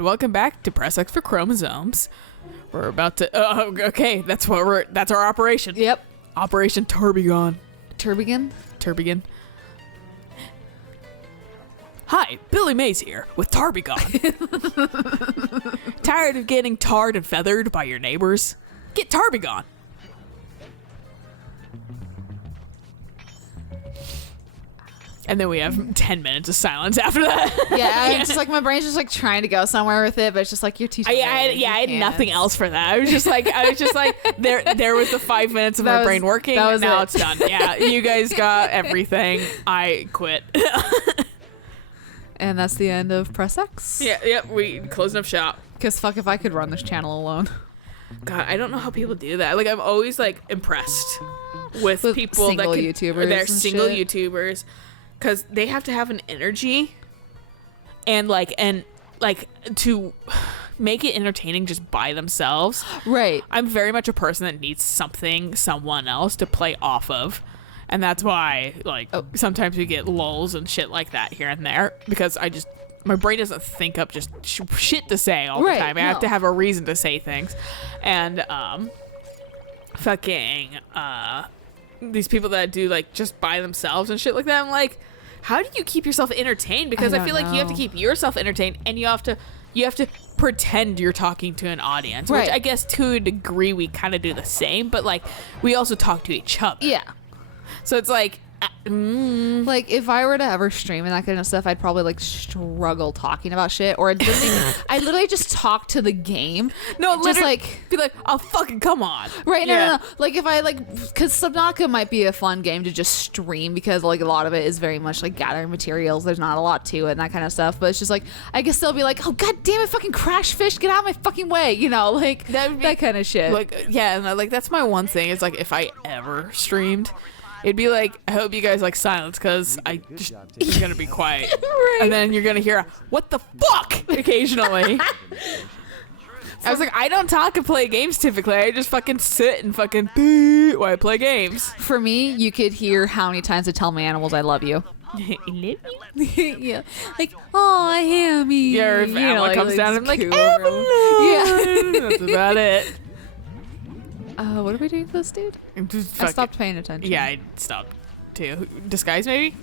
and welcome back to Press X for Chromosomes. We're about to. Okay, that's our operation. Yep. Operation Turbigon. Turbigon. Hi, Billy Mays here with Tarbigon. Tired of getting tarred and feathered by your neighbors? Get Tarbigon. And then we have 10 minutes of silence after that. Yeah, it's just like my brain's just like trying to go somewhere with it, but it's just like you're teaching. I had nothing else for that. I was just like there was the 5 minutes of my brain working. And now it's done. Yeah, you guys got everything. I quit. And that's the end of Press X. Yeah, we closing up shop. Because fuck if I could run this channel alone. God, I don't know how people do that. Like, I'm always like impressed with people single that can, YouTubers. They're single shit. YouTubers, because they have to have an energy and to make it entertaining just by themselves. Right. I'm very much a person that needs someone else to play off of. And that's why, sometimes we get lulls and shit like that here and there, because my brain doesn't think up just shit to say all the time. I have to have a reason to say things. And, these people that do, like, just by themselves and shit like that, I'm like, how do you keep yourself entertained? Because I feel like you have to keep yourself entertained, and you have to pretend you're talking to an audience. Right. Which I guess to a degree we kind of do the same, but, like, we also talk to each other. Yeah. So it's like, like if I were to ever stream and that kind of stuff, I'd probably like struggle talking about shit, or I literally just talk to the game. No, just like be like, oh fucking come on. Right? No. Like if I because Subnautica might be a fun game to just stream, because like a lot of it is very much like gathering materials. There's not a lot to it and that kind of stuff. But it's just like I guess they'll be like, oh god damn it, fucking crash fish, get out of my fucking way, like that kind of shit. Like and like that's my one thing is like if I ever streamed. It'd be like, I hope you guys like silence, because you're gonna be quiet. Right. And then you're gonna hear, what the fuck, occasionally. I was like, I don't talk and play games typically. I just fucking sit and fucking while I play games. For me, you could hear how many times I tell my animals I love you. Yeah. Like, oh, Hammy. Yeah, or if Emma comes down and I'm like, cool, Emma. Yeah. That's about it. What are we doing to this dude? I stopped paying attention. Yeah, I stopped too. Disguise, maybe?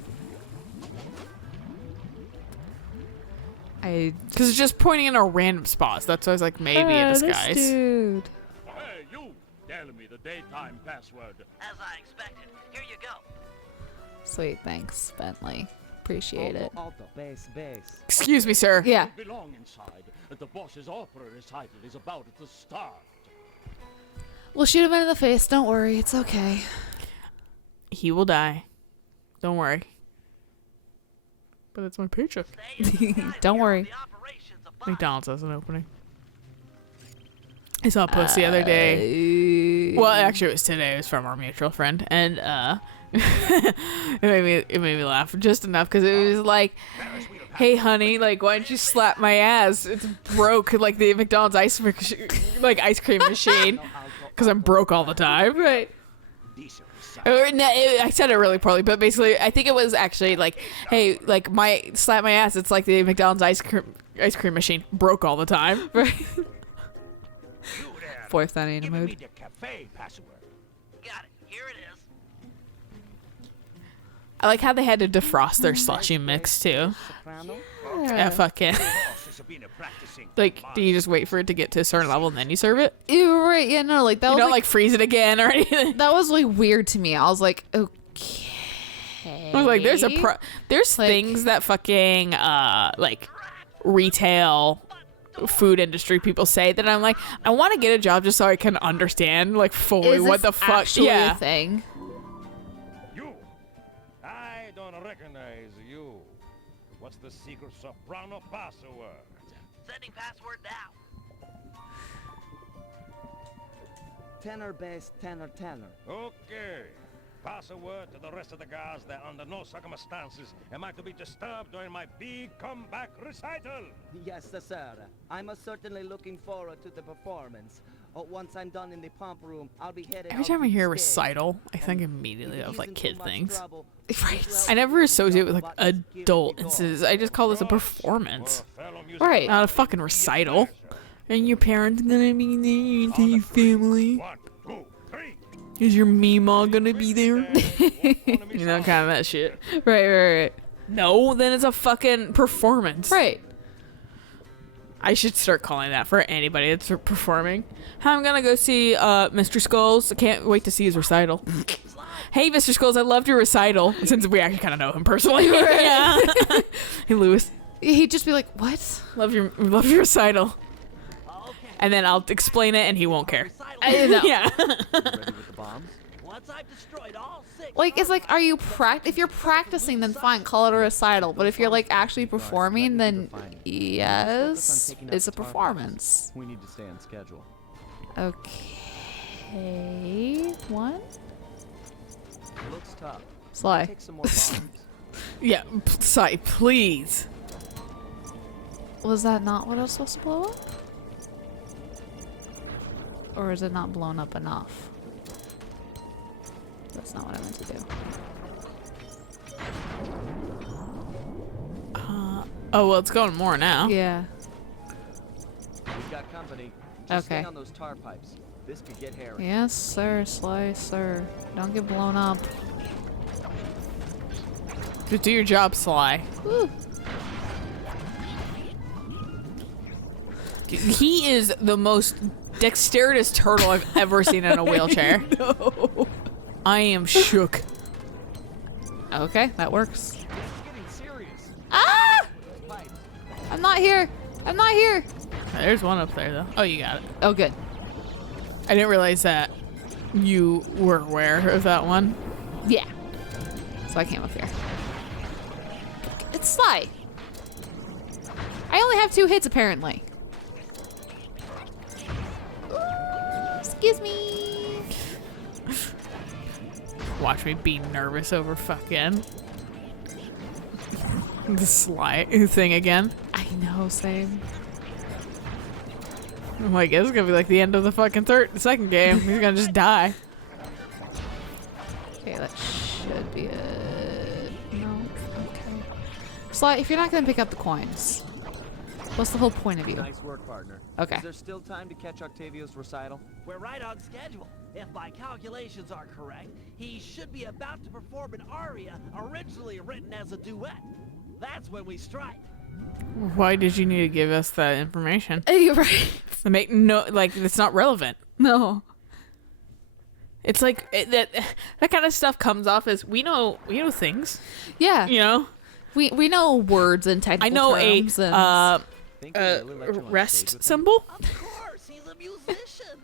Because it's just pointing in a random spot. So that's why I was like, maybe a disguise. This dude. Hey, you! Tell me the daytime password. As I expected. Here you go. Sweet, thanks, Bentley. Appreciate it. Base. Excuse me, sir. Yeah. You belong inside. The boss's opera recital is about to start. We'll shoot him in the face. Don't worry. It's okay. He will die. Don't worry. But it's my paycheck. Don't worry. McDonald's has an opening. I saw a post the other day. Well, actually, it was today. It was from our mutual friend, and it made me laugh just enough because it was like, "Hey, honey, like, why don't you slap my ass? It's broke, like the McDonald's ice cream machine, because I'm broke all the time." Right? I said it really poorly, but basically, I think it was actually like, "Hey, like slap my ass. It's like the McDonald's ice cream machine, broke all the time." Right? Fourth, that ain't a mood. Give me the cafe password. Got it. Here it is. I like how they had to defrost their slushy mix too. Yeah, fucking. Like, do you just wait for it to get to a certain level and then you serve it? You're right. Yeah, no, like that. You don't like freeze it again or anything. That was like weird to me. I was like, okay. I was like, there's things that fucking like retail food industry people say that I'm like, I want to get a job just so I can understand like fully what the fuck. Yeah. Thing. You, I don't recognize you. What's the secret soprano password? Sending password now. Tenor bass, tenor. Okay. Password to the rest of the guys that under no circumstances am I to be disturbed during my big comeback recital. Yes, sir. I'm certainly looking forward to the performance. Once I'm done in the pump room, I'll be headed Every out time I to hear the recital, I stage. think And immediately if of it like isn't kid too much things. trouble, Right. I never associate with like But just give adult me the instances. I just call this a Well, performance, fellow Right. not a fucking recital. And your parents gonna be there, you and your family. 1, 2, 3. Is your meemaw gonna be there? You know, kind of that shit. Right. No, then it's a fucking performance. Right. I should start calling that for anybody that's performing. I'm gonna go see Mr. Skulls. I can't wait to see his recital. Hey, Mr. Skulls, I loved your recital. Since we actually kind of know him personally. Yeah. Hey, Lewis, He'd just be like, what? love your recital. And then I'll explain it, and he won't care. I know. Yeah. Ready with the bombs? Once I've destroyed all 6. Like, it's like, are you if you're practicing, then fine, call it a recital. But if you're like actually performing, then yes, it's a performance. We need to stay on schedule. Okay. One. Looks tough. Sly. Take some more bombs. Yeah. Sorry, please. Was that not what I was supposed to blow up? Or is it not blown up enough? That's not what I meant to do. Oh, well, it's going more now. Yeah. We've got company. Just Okay. stay on those tar pipes. This could get hairy. Yes, sir, Sly, sir. Don't get blown up. Just do your job, Sly. Woo. He is the most dexterous turtle I've ever seen in a wheelchair. No. I am shook. Okay, that works. It's getting serious. Ah! Pipes. I'm not here. I'm not here. There's one up there, though. Oh, you got it. Oh, good. I didn't realize that you were aware of that one. Yeah. So I came up here. It's Sly. I only have 2 hits, apparently. Excuse me. Watch me be nervous over fucking the Sly thing again. I know, same. I'm like, it's gonna be like the end of the fucking second game. He's gonna just die. Okay, that should be it. No. Okay. Sly, if you're not gonna pick up the coins, what's the whole point of you? Nice work, partner. Okay. Is there still time to catch Octavio's recital? We're right on schedule. If my calculations are correct, he should be about to perform an aria originally written as a duet. That's when we strike. Why did you need to give us that information? You're right. To make it's not relevant. No. It's like that kind of stuff comes off as we know things. Yeah. You know, We know words and technical I know terms Think we really let you on rest stage with him? symbol. Of course, he's a musician.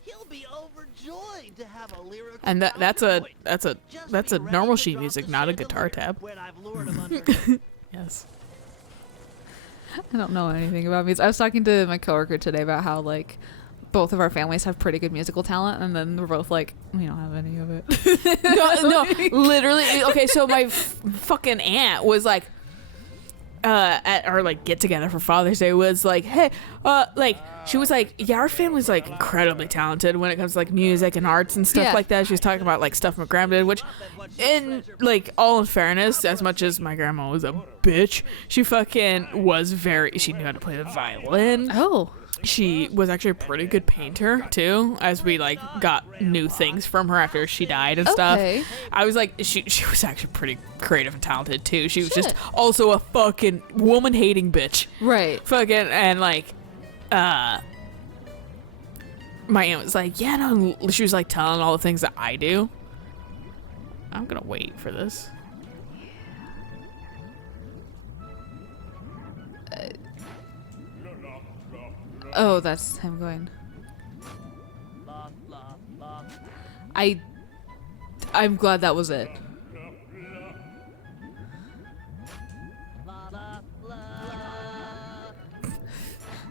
He'll be overjoyed to have a lyrical And that's a Just be ready normal to sheet drop music, the not a guitar chandelier tab. when I've lured him under. Yes. I don't know anything about music. I was talking to my coworker today about how like both of our families have pretty good musical talent, and then we're both like, we don't have any of it. No, literally. Okay, so my fucking aunt was like, at our like get together for Father's Day was like, hey, she was like, yeah, our family's like incredibly talented when it comes to like music and arts and stuff Yeah. like that. She was talking about like stuff my grandma did, which, in like all in fairness, as much as my grandma was a bitch, she fucking was she knew how to play the violin. Oh. She was actually a pretty good painter too, as we like got new things from her after she died and Okay. stuff. I was like, she was actually pretty creative and talented too. She was just Shit. also a fucking woman hating bitch. Right. Fucking and like, my aunt was like, yeah, no. She was like telling all the things that I do. I'm gonna wait for this. Oh, that's him going. I'm glad that was it.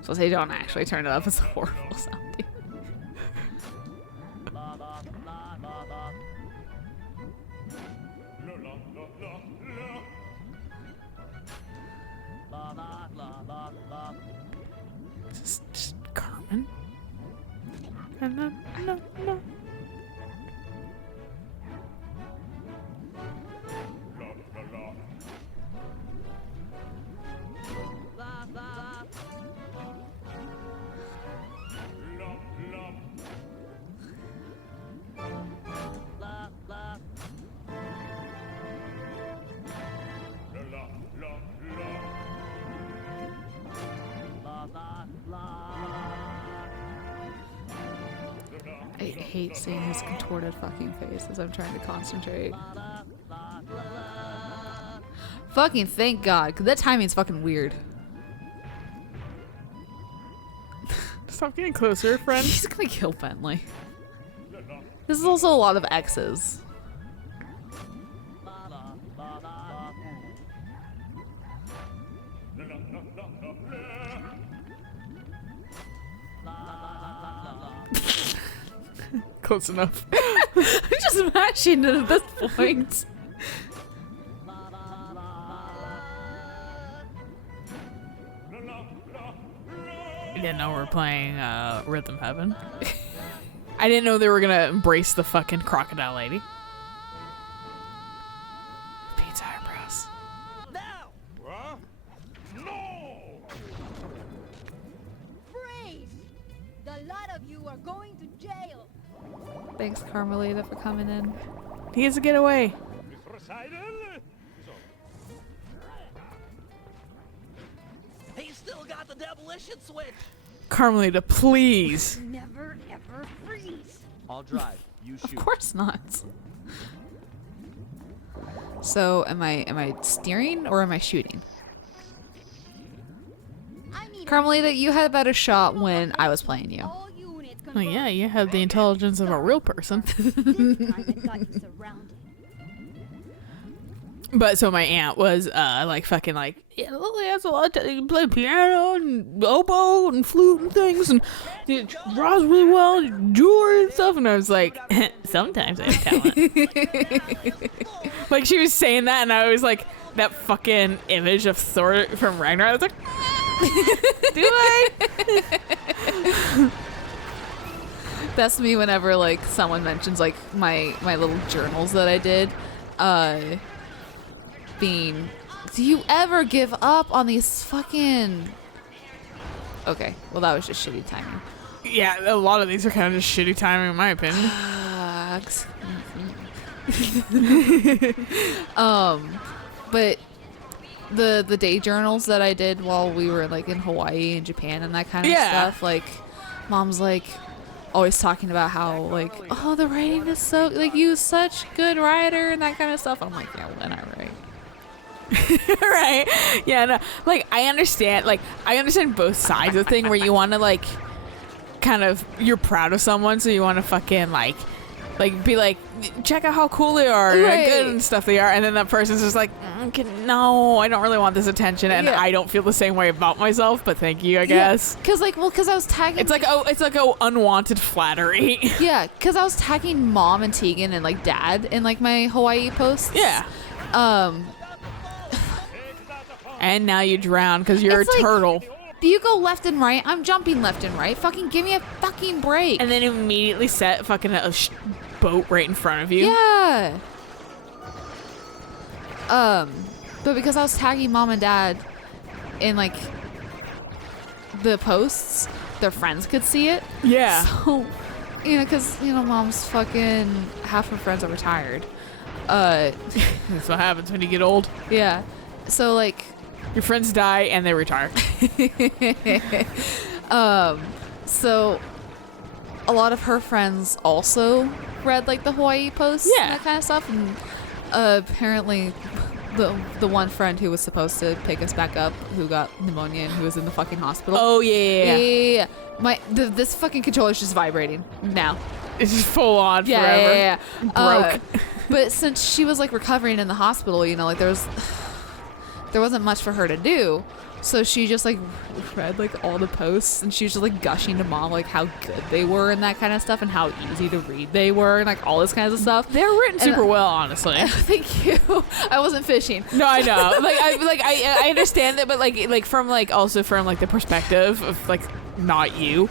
So they don't actually turn it up. It's horrible sounding. Just Carmen. No, no, no. I hate seeing his contorted fucking face as I'm trying to concentrate. Fucking thank God, because that timing's fucking weird. Stop getting closer, friend. He's gonna kill Bentley. This is also a lot of X's. Close enough. I'm just mashing it at this point. I didn't know we were playing Rhythm Heaven. I didn't know they were gonna embrace the fucking crocodile lady. Pete's eyebrows. Now! Huh? No! Freeze! The lot of you are going to jail. Thanks, Carmelita, for coming in. He has to get away. Miss Recital? He's still got the demolition switch! Carmelita, please. Never ever freeze. I'll drive. You Of shoot. course not. So, am I steering or am I shooting? I need Carmelita, you had a better shot when I was playing you. all units Oh yeah, you have the intelligence of a real person. This time I've got you surrounded. But so my aunt was like fucking like, yeah, Lily has a lot to play piano and oboe and flute and things and she draws really well and jewelry and stuff, and I was like, sometimes I have talent. Like she was saying that and I was like, that fucking image of Thor from Ragnarok, I was like, do I? That's me whenever like someone mentions like my little journals that I did. Being, do you ever give up on these fucking... Okay, well that was just shitty timing. Yeah, a lot of these are kind of just shitty timing in my opinion. But the day journals that I did while we were like in Hawaii and Japan and that kind of Yeah. stuff, like mom's like always talking about how like, oh, the writing is so like, you such good writer and that kind of stuff. I'm like, yeah, well, then I write. Right? Yeah, no. Like I understand both sides of the thing where you want to like kind of, you're proud of someone, so you want to fucking like be like, check out how cool they are, and how Right. good and stuff they are, and then that person's just like, no, I don't really want this attention, and Yeah. I don't feel the same way about myself, but thank you, I guess. Cause like, well, cause I was tagging. It's like unwanted flattery. Yeah, cause I was tagging mom and Tegan and like dad in like my Hawaii posts. Yeah. Um, And now you drown because you're It's a like- turtle. do you go left and right? I'm jumping left and right. Fucking give me a fucking break. And then immediately set fucking a boat right in front of you. Yeah. But because I was tagging mom and dad in like the posts, their friends could see it. Yeah. So, you know, because, you know, mom's fucking half her friends are retired. That's what happens when you get old. Yeah. So like, Your friends die and they retire. so a lot of her friends also read like the Hawaii posts Yeah. and that kind of stuff, and apparently the one friend who was supposed to pick us back up, who got pneumonia and who was in the fucking hospital. Oh yeah. Yeah. This fucking controller is just vibrating now. It's just full on forever. Yeah. Broke. But since she was like recovering in the hospital, you know, like there wasn't much for her to do. So she just like read like all the posts, and she was just like gushing to mom like how good they were and that kind of stuff, and how easy to read they were, and like all this kinds of stuff. They're written And- super well, honestly. Thank you. I wasn't fishing. No, I know. I understand that, but like from like also from like the perspective of like not you.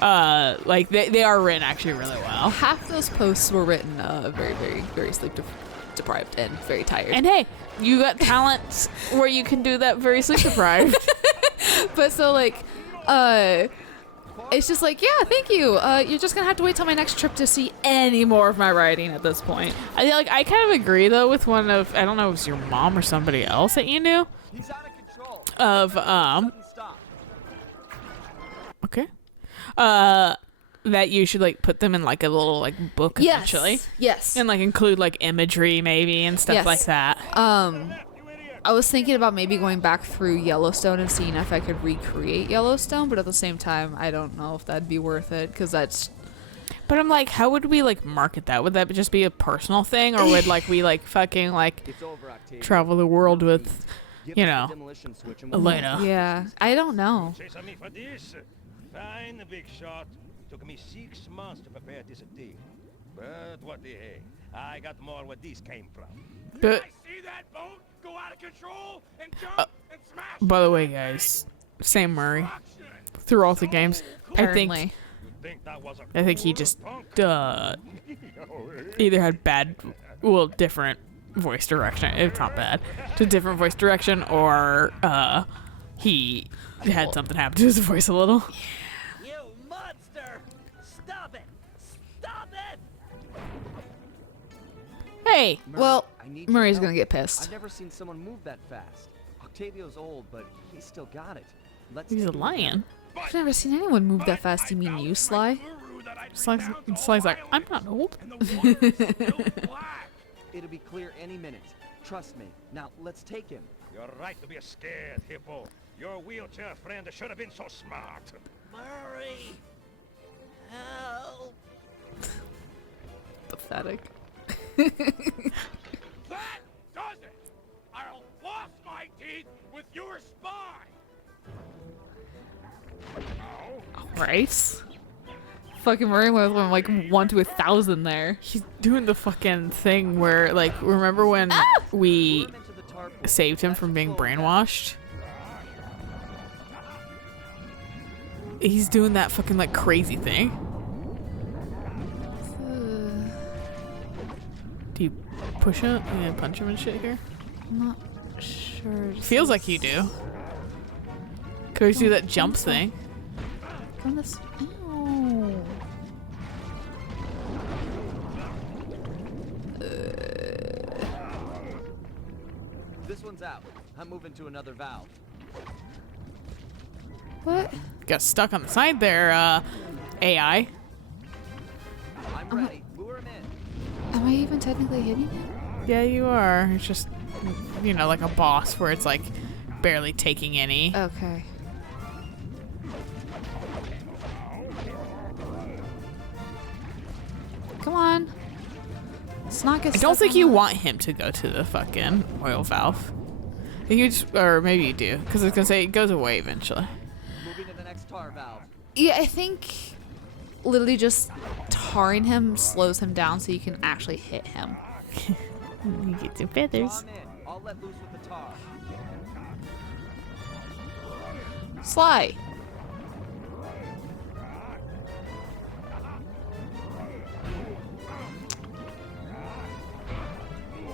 Like they are written actually really well. Half those posts were written very, very, very sleep deprived and very tired. And hey, you got talents where you can do that very sleep deprived. But so like, it's just like, yeah, thank you. You're just gonna have to wait till my next trip to see any more of my writing at this point. I kind of agree though with one of, I don't know if it was your mom or somebody else that you knew He's out of control. of Sudden stop. okay. That you should like put them in like a little like book eventually. Yes. And like include like imagery maybe and stuff Yes. like that. I was thinking about maybe going back through Yellowstone and seeing if I could recreate Yellowstone, but at the same time, I don't know if that'd be worth it because that's. But I'm like, how would we like market that? Would that just be a personal thing, or would like we like fucking like It's over, Octavia. travel the world with, Give you us the know, demolition switch and we'll Alayna? Yeah, I don't know. Chase on me for this? Fine, big shot. Took me 6 months to prepare this deal. But what the heck? I got more where this came from. But See that boat go out of control and jump and smash? by the way, guys, Sam Murray through all the games, Apparently. I think he just either had different voice direction. It's not bad, just different voice direction, or he had something happen to his voice a little. You monster! Stop it! Stop it! Hey, Well, I need your Murray's help. gonna get pissed. I've never seen someone move that fast. Octavio's old, but he's still got it. Let's he's a take look. lion. I've never seen anyone move that fast. You mean you, Sly? Sly's like, I'm not old. It'll be clear any minute. Trust me. Now, let's take him. You're right to be scared, Hippo. Your wheelchair friend should have been so smart. Murray! Help! Pathetic. That does it! I'll floss my teeth with your spine! Right? Fucking Murray went from like 1 to 1,000 there. He's doing the fucking thing where, like, remember when we Lure him into the tar pool. saved him That's from the being flow path. brainwashed? He's doing that fucking, like, crazy thing. Do you push him and punch him and shit here? I'm not sure. Feels like you do. Could we do that jump thing? From this. Ow. This one's out. I'm moving to another valve. What? Got stuck on the side there, AI. I'm ready. Lure him in. Am I even technically hitting him? Yeah, you are. It's just, you know, like a boss where it's like barely taking any. Okay. Come on. Let's not get I don't stuck think on you that. want him to go to the fucking oil valve. I think you just, or maybe you do, because I was gonna say it goes away eventually. Moving to the next tar valve. Yeah, I think literally just tarring him slows him down so you can actually hit him. You get some Draw feathers. him in. I'll let loose with the tar. Sly.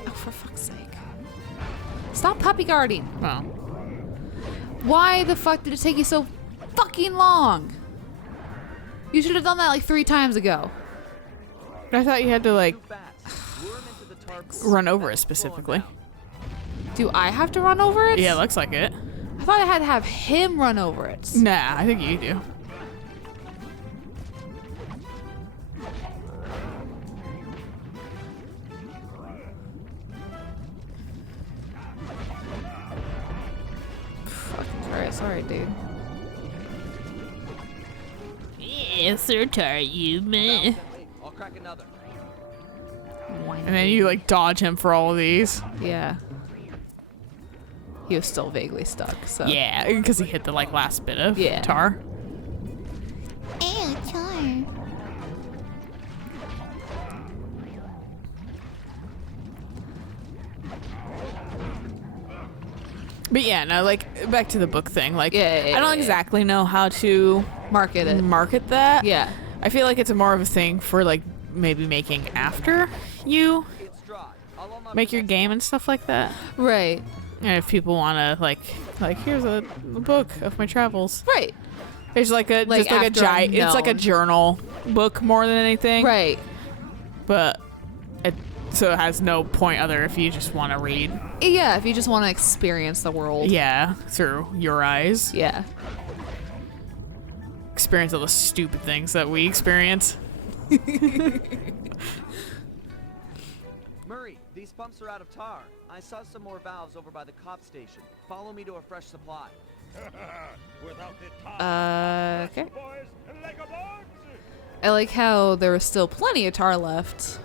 Oh, for fuck's sake. Stop puppy guarding. Well, Why the fuck did it take you so fucking long? You should have done that like 3 times ago. I thought you had to like Too fast. Lure him into the tar pool. run over it That's the flow specifically. valve. Do I have to run over it? Yeah, it looks like it. I thought I had to have him run over it. Nah, I think you do. Sorry, dude. Yes, sir, you Valve gently. I'll crack another. And then you like dodge him for all of these. Yeah. He was still vaguely stuck, so. Yeah, because he hit the like last bit of Yeah. tar. Ew, tar. But yeah, no, like back to the book thing. Like, Yeah, I don't exactly know how to market that. Yeah. I feel like it's more of a thing for like maybe making after you It's dry. I'll unlock make the your next game and stuff like that. Right. And if people want to like here's a book of my travels. Right. There's like a Like just like a after I'm giant. It's like a known. journal book more than anything. Right. But so it has no point other if you just want to read. Yeah, if you just want to experience the world. Yeah, through your eyes. Yeah. Experience all the stupid things that we experience. Murray, these pumps are out of tar. I saw some more valves over by the cop station. Follow me to a fresh supply. Without the tar, Okay. boys, like a box. I like how there was still plenty of tar left.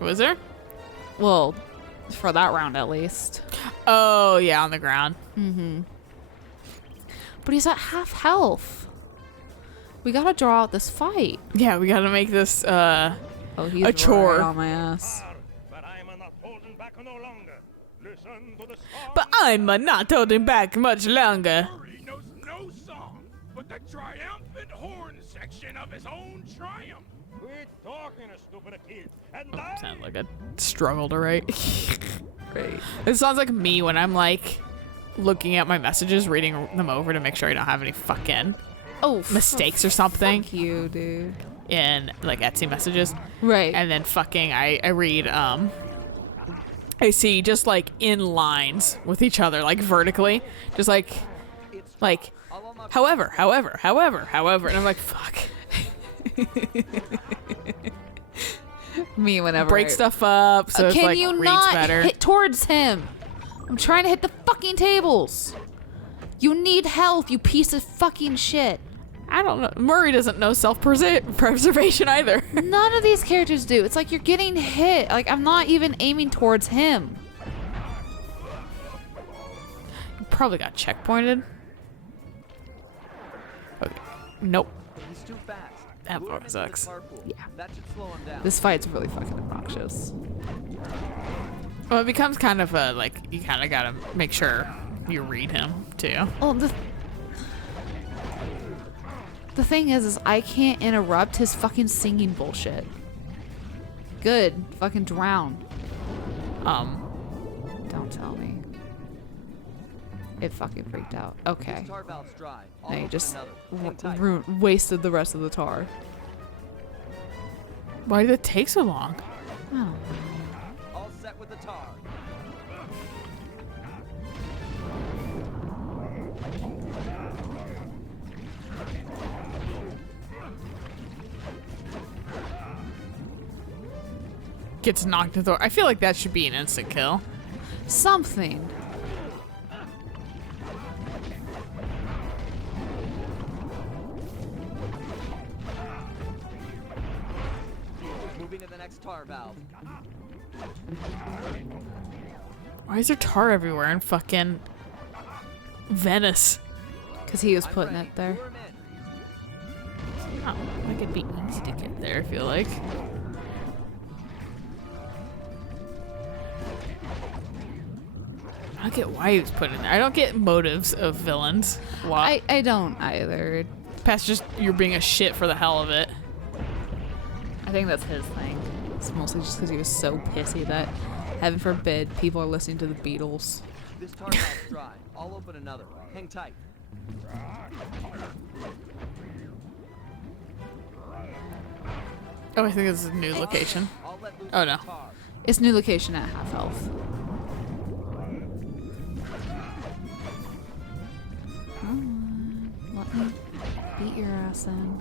Was there? Well, for that round at least. Oh yeah, on the ground. But he's at half health. We gotta draw out this fight. Yeah, we gotta make this. Oh, he's A chore. right on my ass. But I'm not holding back no longer. Listen to the song. But I'm not holding back much longer. Murray knows no song, but the triumphant horn section of his own triumph. Quit talking, a stupid kid. And Oh, I sounds like a struggle to write. Great. It sounds like me when I'm like looking at my messages, reading them over to make sure I don't have any fucking Oh, mistakes or something Thank you, dude. in like Etsy messages. Right. And then fucking I read I see just like in lines with each other, like vertically, just like I'll unlock however, and I'm like, fuck. Me whenever. Break stuff up so it's Can like you reads not better. hit towards him? I'm trying to hit the fucking tables. You need health, you piece of fucking shit. I don't know. Murray doesn't know self-preservation either. None of these characters do. It's like you're getting hit. Like, I'm not even aiming towards him. Probably got checkpointed. Okay. Nope. He's too fast. That Lure him fucking into the sucks. carpool. Yeah. That should slow him down. This fight's really fucking obnoxious. Well, it becomes kind of a like you kind of gotta make sure you read him too. Oh, the thing is I can't interrupt his fucking singing bullshit. Good. Fucking drown. Don't tell me. It fucking freaked out. Okay. Tar valve's dry. I'll Now you open just another. Hang tight. wasted the rest of the tar. Why did it take so long? Oh. All set with the tar. Gets knocked to the door. I feel like that should be an instant kill. Something. Moving to the next tar valve. Why is there tar everywhere in fucking Venice? Because he was I'm putting ready. it there. Lure him in. Oh, like it'd be easy to get there, I feel like. I don't get why he was put in there. I don't get motives of villains. Why? I don't either. Past just you're being a shit for the hell of it. I think that's his thing. It's mostly just because he was so pissy that, heaven forbid, people are listening to the Beatles. This tar valve's dry. I'll open another. Hang tight. Oh, I think this is a new location. I'll let loose Oh, the no. tar. It's new location at half health. Let me beat your ass in.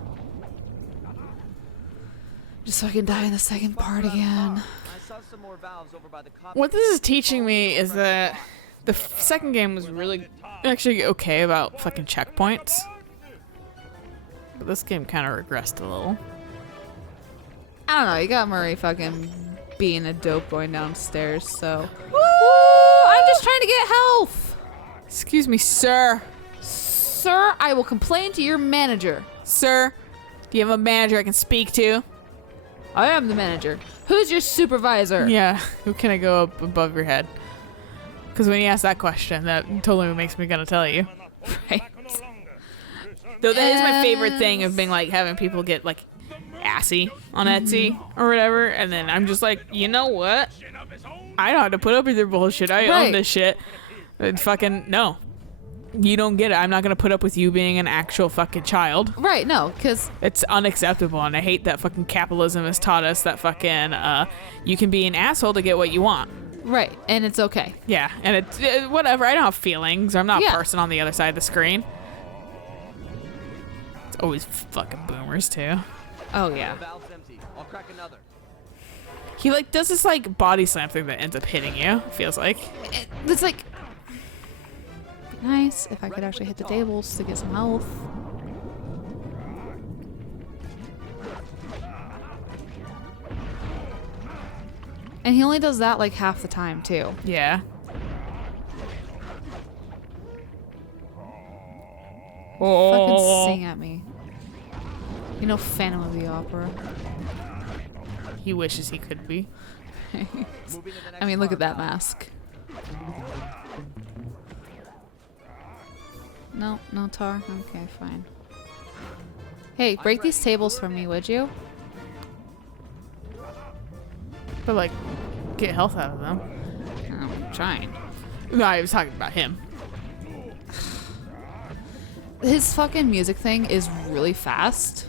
Just so I can die in the second part again. I saw some more valves over by the cop. What this is teaching me is that the second game was really actually okay about fucking checkpoints. But this game kind of regressed a little. I don't know. You got Murray fucking being a dope going downstairs, so. Woo! I'm just trying to get health! Excuse me, sir. Sir, I will complain to your manager. Sir, do you have a manager I can speak to? I am the manager. Who's your supervisor? Yeah, who can I go up above your head? Because when you ask that question, that totally makes me gonna tell you. Right. Though that is my favorite thing of being like having people get like assy on Etsy or whatever, and then I'm just like, you know what? I don't have to put up with your bullshit. I Right. own this shit. And fucking no. You don't get it. I'm not gonna put up with you being an actual fucking child. Right, no, because It's unacceptable, and I hate that fucking capitalism has taught us that fucking you can be an asshole to get what you want. right, and it's okay. Yeah, and it's whatever. I don't have feelings. I'm not Yeah. a person on the other side of the screen. It's always fucking boomers too. Oh yeah. Valve's empty. I'll crack another. He like does this like body slam thing that ends up hitting you. Feels like. It's like be nice if I could actually hit the tables to get some health. And he only does that like half the time too. Yeah. Fucking sing at me. You know, Phantom of the Opera. He wishes he could be. Moving to the next I mean, look at bar, that mask. No, no tar. Okay, fine. Hey, break these tables for me, would you? But like, get health out of them. I'm trying. No, I was talking about him. His fucking music thing is really fast.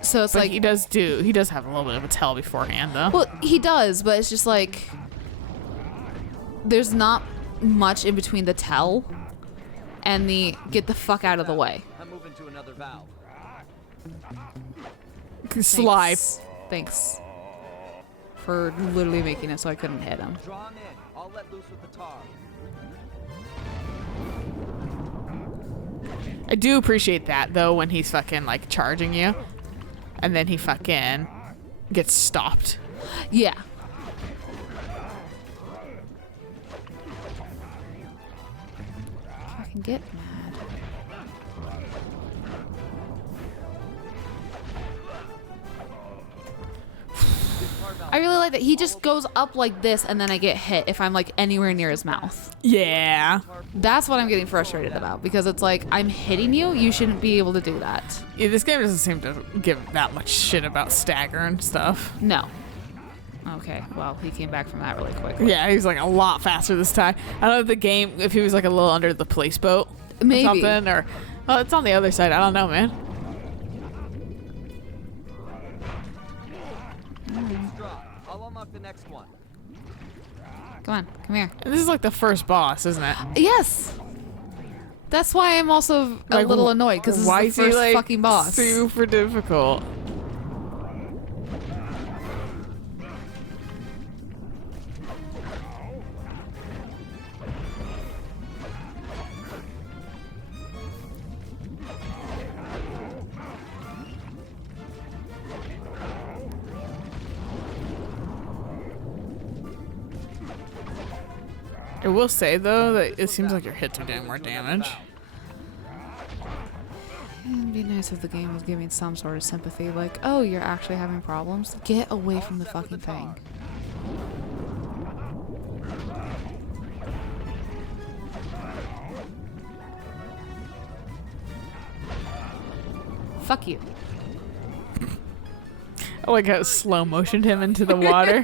So it's But like, he does have a little bit of a tell beforehand though. well, he does, but it's just like, there's not much in between the tell and the get the fuck out of the way. I'm moving to another valve. Sly. Thanks for literally making it so I couldn't hit him. Draw him in. I'll let loose with the tar. I do appreciate that though when he's fucking like charging you, and then he fucking gets stopped. Yeah. Fucking get mad. I really like that he just goes up like this and then I get hit if I'm like anywhere near his mouth. Yeah. That's what I'm getting frustrated about because it's like I'm hitting you, you shouldn't be able to do that. Yeah, this game doesn't seem to give that much shit about stagger and stuff. No. Okay, well, he came back from that really quick. Yeah, he was like a lot faster this time. I don't know if the game, if he was like a little under the police boat Maybe. or something, or oh, it's on the other side. I don't know, man. Draw. I'll unlock the next one. Come on, come here. And this is like the first boss, isn't it? Yes. That's why I'm also a Like, little annoyed because this Why is the is he first like fucking boss. super difficult? I will say though that it seems like your hits are doing more damage. It'd be nice if the game was giving some sort of sympathy, like, oh, you're actually having problems? Get away from the fucking thing. Fuck you. I like how it slow motioned him into the water.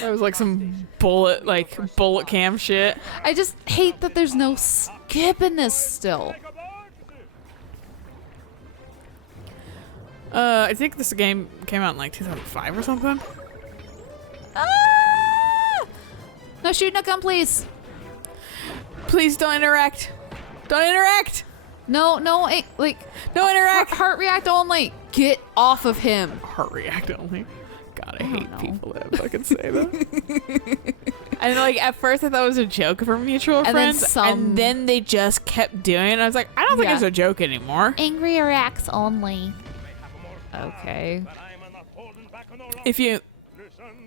That was like some bullet cam shit. I just hate that there's no skip in this still. I think this game came out in like 2005 or something. Ah! No shoot, no gun, please. Please don't interact. Don't interact. No, no, like, Don't interact. heart react only. Get off of him. Heart react only. God, I hate know. people that fucking say that. And like at first I thought it was a joke from mutual And then friends, some- and then they just kept doing it. And I was like, I don't think Yeah. it's a joke anymore. Angry reacts only. Okay. If you,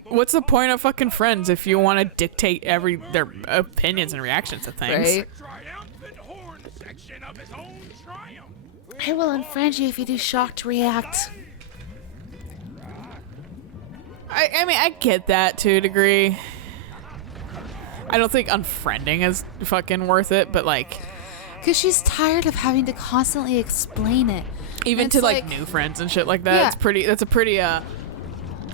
what's the point of fucking friends if you want to dictate their opinions and reactions to things? Right? Triumphant horn section of his own triumph. I will unfriend you if you do shocked react. I mean, I get that to a degree. I don't think unfriending is fucking worth it, but like, because she's tired of having to constantly explain it. Even And to it's like new friends and shit like that. Yeah. That's a pretty not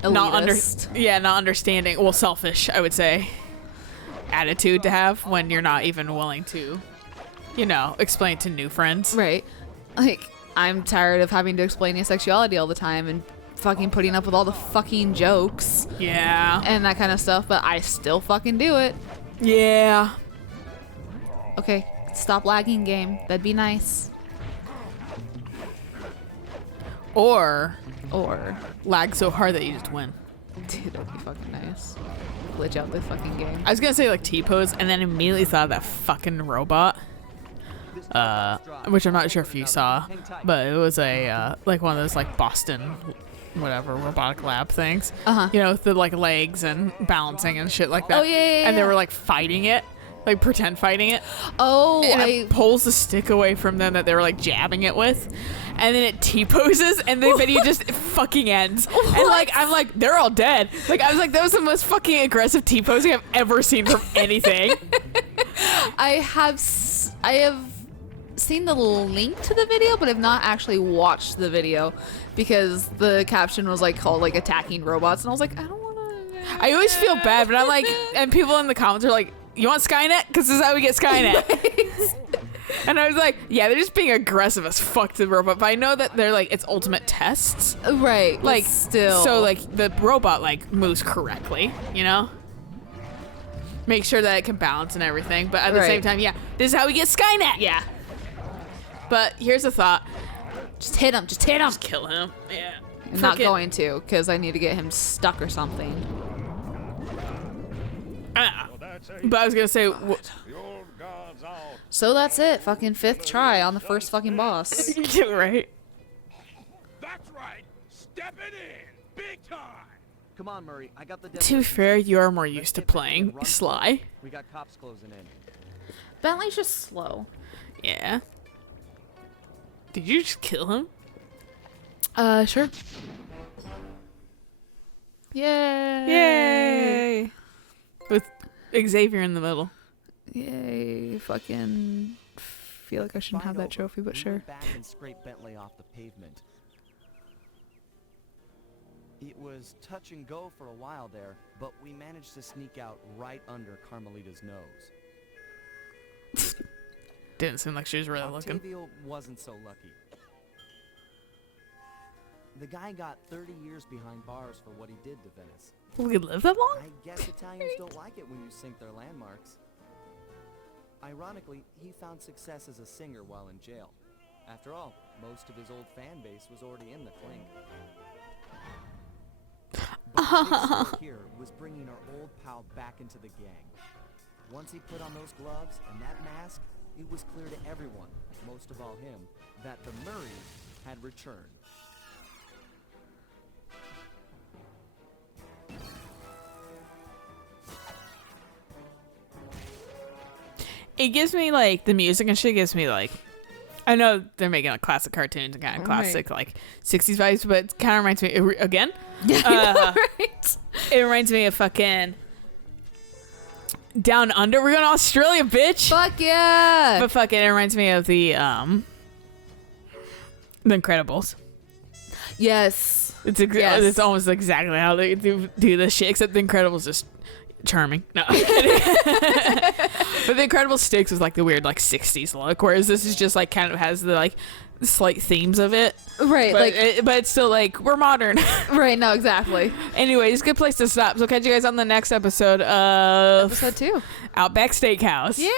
elitist. understanding, well, selfish, I would say, attitude to have when you're not even willing to, explain to new friends. Right. Like, I'm tired of having to explain asexuality all the time and fucking putting up with all the fucking jokes Yeah. and that kind of stuff, but I still fucking do it. Yeah. Okay, stop lagging, game. That'd be nice. Or Or, lag so hard that you just win. dude, that'd be fucking nice. Glitch out the fucking game. I was gonna say like T-pose, and then immediately thought of that fucking robot. Which I'm not sure if you saw, but it was a like one of those like Boston, whatever, robotic lab things. Uh-huh. With the like legs and balancing and shit like that. Oh, yeah. And they were like fighting it, like pretend fighting it. Oh, And it pulls the stick away from them that they were like jabbing it with, and then it T-poses, and the video just fucking ends. And like I'm like, they're all dead. Like I was like, that was the most fucking aggressive T-posing I've ever seen from anything. I have seen the link to the video, but I've not actually watched the video because the caption was like called like attacking robots, and I was like, I don't want to. I always feel bad, but I'm like, and people in the comments are like, you want Skynet? Because this is how we get Skynet. And I was like, yeah, they're just being aggressive as fuck to the robot, but I know that they're like, it's ultimate tests. Right. Like, still. So like the robot like moves correctly, Make sure that it can balance and everything, but at the same time, yeah, this is how we get Skynet. Yeah. But here's a thought. Just hit him. Just hit him. Just kill him. Yeah. I'm not going to, because I need to get him stuck or something. But I was gonna say, The old guard's out. So that's it. Fucking 5th try on the first fucking boss. right? That's right. Stepping in. Big time. Come on, Murray. I got the. To be fair, you are more used to playing Sly. We got cops closing in. Bentley's just slow. Yeah. Did you just kill him? Sure. Yay! Yay! With Xavier in the middle. Yay! Fucking feel like I shouldn't have that trophy, but sure. Went back and scraped Bentley off the pavement. It was touch and go for a while there, but we managed to sneak out right under Carmelita's nose. Didn't seem like she was really looking. Octavio wasn't so lucky. The guy got 30 years behind bars for what he did to Venice. We could live that long? I guess Italians don't like it when you sink their landmarks. Ironically, he found success as a singer while in jail. After all, most of his old fan base was already in the clink. But the big story here was bringing our old pal back into the gang. Once he put on those gloves and that mask, it was clear to everyone, most of all him, that the Murrays had returned. It gives me like the music and shit gives me like, I know they're making like classic cartoons and kind of classic like 60s vibes, but it kind of reminds me again. Right. It reminds me of fucking Down Under. We're going to Australia, bitch. Fuck yeah! But fucking it reminds me of the Incredibles. Yes. It's Yes. it's almost exactly how they do this shit, except the Incredibles just charming. No, I'm kidding. But the Incredible Sticks was like the weird like 60s look, whereas this is just like kind of has the like slight themes of it. Right. But, Like. but it's still like we're modern. Right. No. Exactly. Anyway, it's a good place to stop. So catch you guys on the next episode of Episode 2. Outback Steakhouse. Yeah.